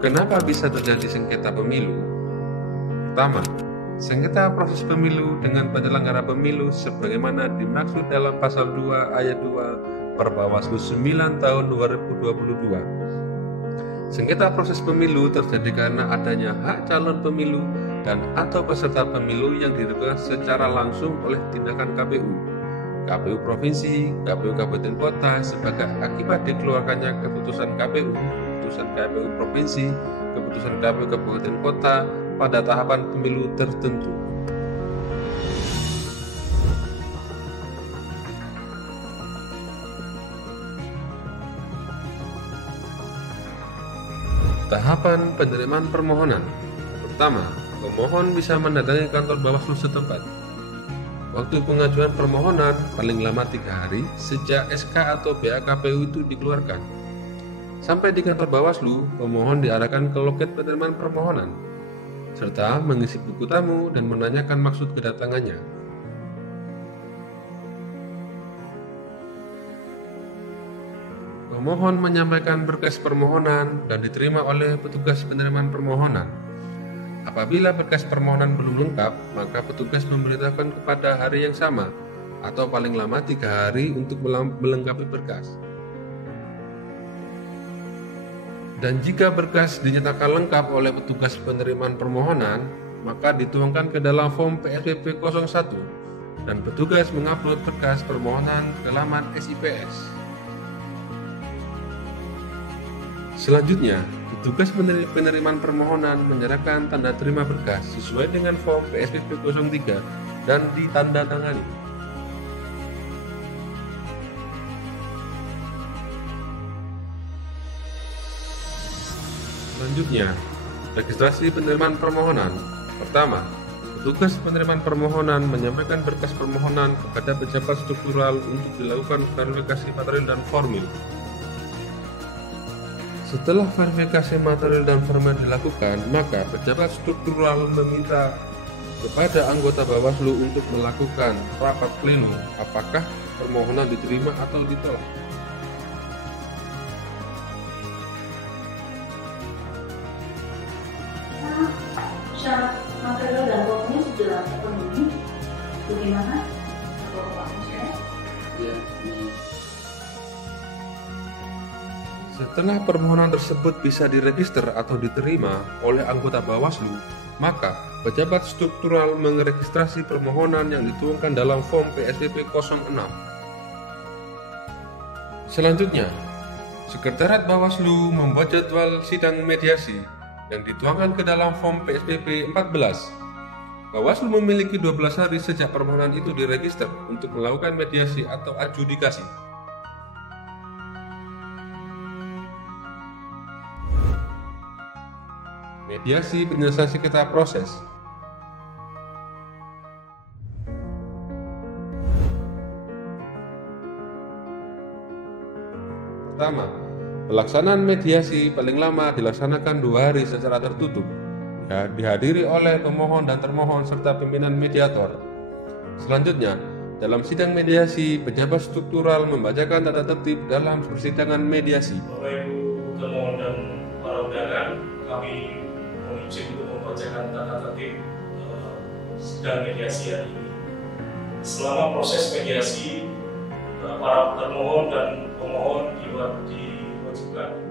Kenapa bisa terjadi sengketa pemilu? Pertama, sengketa proses pemilu dengan penyelenggara pemilu sebagaimana dimaksud dalam pasal 2 ayat 2 Perbawaslu 9 tahun 2022. Sengketa proses pemilu terjadi karena adanya hak calon pemilu dan atau peserta pemilu yang dirugikan secara langsung oleh tindakan KPU, KPU Provinsi, KPU Kabupaten Kota sebagai akibat dikeluarkannya keputusan KPU, keputusan KPU Provinsi, keputusan KPU Kabupaten Kota pada tahapan pemilu tertentu. Tahapan penerimaan permohonan. Pertama, pemohon bisa mendatangi kantor Bawaslu setempat. Waktu pengajuan permohonan paling lama 3 hari sejak SK atau BAKPU itu dikeluarkan. Sampai di kantor Bawaslu, pemohon diarahkan ke loket penerimaan permohonan, serta mengisi buku tamu dan menanyakan maksud kedatangannya. Pemohon menyampaikan berkas permohonan dan diterima oleh petugas penerimaan permohonan. Apabila berkas permohonan belum lengkap, maka petugas memberitahukan kepada hari yang sama atau paling lama 3 hari untuk melengkapi berkas. Dan jika berkas dinyatakan lengkap oleh petugas penerimaan permohonan, maka dituangkan ke dalam form PSPP 01 dan petugas mengupload berkas permohonan ke laman SIPS. Selanjutnya, petugas penerimaan permohonan menyerahkan tanda terima berkas sesuai dengan form PSPP 03 dan ditandatangani. Selanjutnya, registrasi penerimaan permohonan. Pertama, petugas penerimaan permohonan menyampaikan berkas permohonan kepada pejabat struktural untuk dilakukan verifikasi material dan formil. Setelah verifikasi material dan formil dilakukan, maka pejabat struktural meminta kepada anggota Bawaslu untuk melakukan rapat pleno apakah permohonan diterima atau ditolak. Syarat material dan formil sudah terpenuhi. Bagaimana? Setelah permohonan tersebut bisa diregister atau diterima oleh anggota Bawaslu, maka pejabat struktural meregistrasi permohonan yang dituangkan dalam form PSPP 06. Selanjutnya, Sekretariat Bawaslu membuat jadwal sidang mediasi yang dituangkan ke dalam form PSPP 14. Bawaslu memiliki 12 hari sejak permohonan itu diregister untuk melakukan mediasi atau adjudikasi. Mediasi penyelesaian sengketa proses. Pertama, pelaksanaan mediasi paling lama dilaksanakan 2 hari secara tertutup, dihadiri oleh pemohon dan termohon serta pimpinan mediator. Selanjutnya, dalam sidang mediasi, pejabat struktural membacakan tata tertib dalam persidangan mediasi. Bapak Ibu termohon dan para undangan, kami izin untuk membacakan tata tertib sidang mediasi hari ini. Selama proses mediasi, para termohon dan pemohon diwajibkan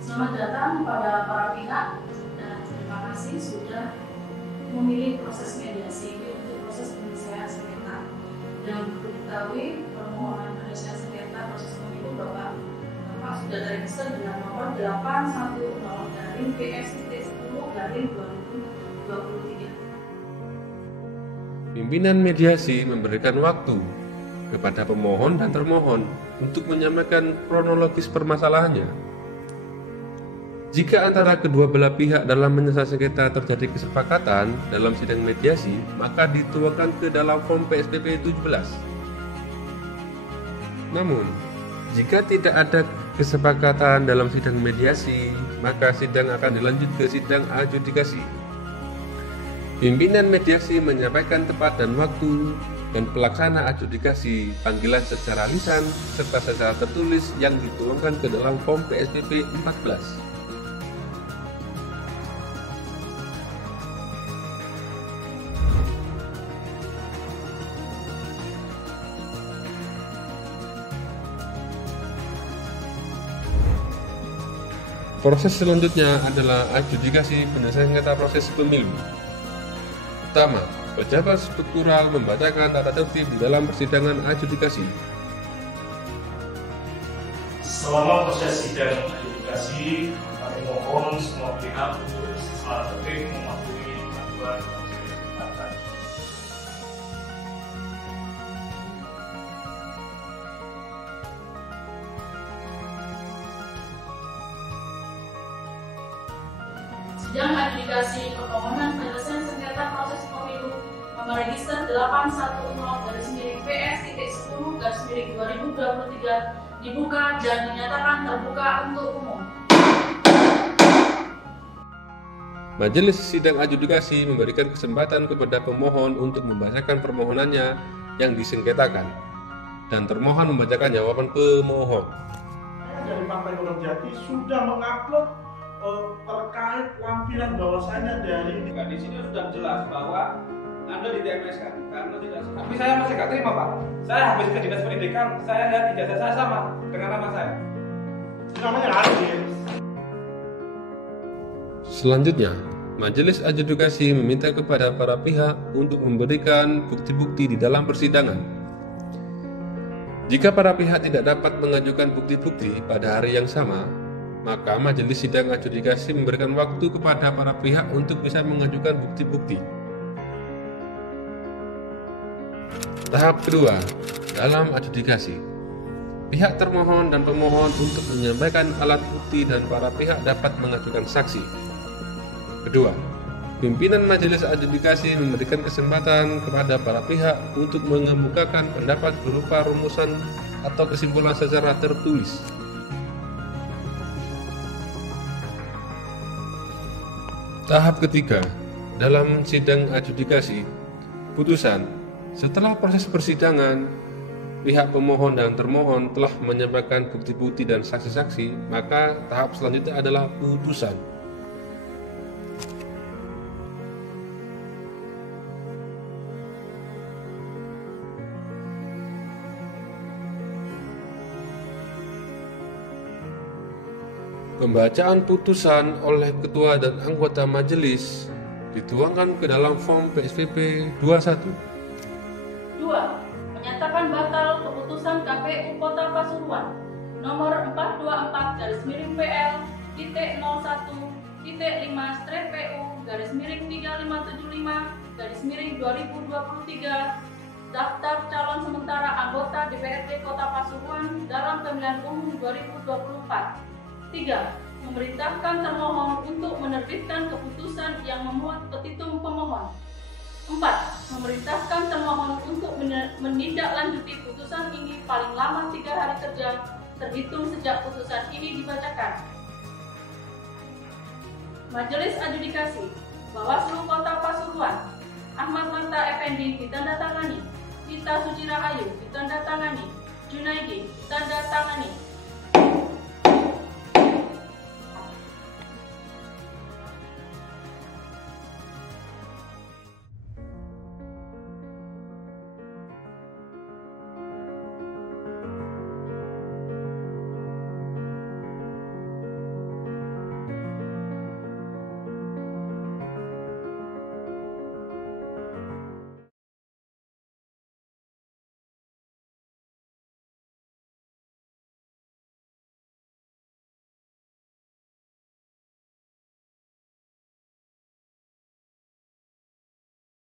Selamat datang pada para pihak dan terima kasih sudah memilih proses mediasi ini untuk proses penyelesaian sengketa. Dan untuk diketahui permohonan penyelesaian sengketa proses pemilu Bapak sudah terregister dengan nomor 810-PS-10-2023. Pimpinan mediasi memberikan waktu kepada pemohon dan termohon untuk menyampaikan kronologis permasalahannya. Jika antara kedua belah pihak dalam penyelesaian sengketa terjadi kesepakatan dalam sidang mediasi, maka dituangkan ke dalam form PSPP 17. Namun, jika tidak ada kesepakatan dalam sidang mediasi, maka sidang akan dilanjut ke sidang adjudikasi. Pimpinan mediasi menyampaikan tempat dan waktu, dan pelaksana adjudikasi panggilan secara lisan serta secara tertulis yang dituangkan ke dalam form PSPP 14. Proses selanjutnya adalah adjudikasi penyelesaian sengketa proses pemilu. Pertama, pejabat struktural membacakan tata tertib di dalam persidangan adjudikasi. Selama proses sidang adjudikasi, kami mohon semua pihak untuk secara tertib mematuhi aturan yang sudah ditetapkan. Sidang adjudikasi permohonan penyelesaian sengketa proses pemilu nomor register 810-10-10-2023 dibuka dan dinyatakan terbuka untuk umum. Majelis sidang adjudikasi memberikan kesempatan kepada pemohon untuk membacakan permohonannya yang disengketakan, dan termohon membacakan jawaban pemohon. Dari Partai Golkar Jati sudah mengupload terkait lampiran bahwasannya dari di sini sudah jelas bahwa Anda di TMS kan, karena tidak. Tapi saya masih nggak terima, Pak. Saya habis ke dinas pendidikan, saya lihat ijazah saya sama dengan nama saya. namanya Haris. Selanjutnya, Majelis Adjudikasi meminta kepada para pihak untuk memberikan bukti-bukti di dalam persidangan. Jika para pihak tidak dapat mengajukan bukti-bukti pada hari yang sama, maka Majelis Sidang Adjudikasi memberikan waktu kepada para pihak untuk bisa mengajukan bukti-bukti. Tahap kedua, dalam adjudikasi, pihak termohon dan pemohon untuk menyampaikan alat bukti dan para pihak dapat mengajukan saksi. Kedua, pimpinan Majelis Adjudikasi memberikan kesempatan kepada para pihak untuk mengemukakan pendapat berupa rumusan atau kesimpulan secara tertulis. Tahap ketiga, dalam sidang adjudikasi, putusan. Setelah proses persidangan, pihak pemohon dan termohon telah menyampaikan bukti-bukti dan saksi-saksi, maka tahap selanjutnya adalah putusan. Pembacaan putusan oleh ketua dan anggota majelis dituangkan ke dalam form PSPP 21. 2. Menyatakan batal keputusan KPU Kota Pasuruan nomor 424/PU-001-05-3575/2023 daftar calon sementara anggota DPRD Kota Pasuruan dalam pemilihan umum 2024. 3. Memerintahkan termohon untuk menerbitkan keputusan yang memuat petitum pemohon. 4. Memerintahkan termohon untuk menindaklanjuti putusan ini paling lama 3 hari kerja terhitung sejak putusan ini dibacakan. Majelis Adjudikasi Bawaslu Kota Pasuruan, Ahmad Lanta Effendi ditandatangani, Vita Suci Rahayu ditandatangani, Junaidi ditandatangani,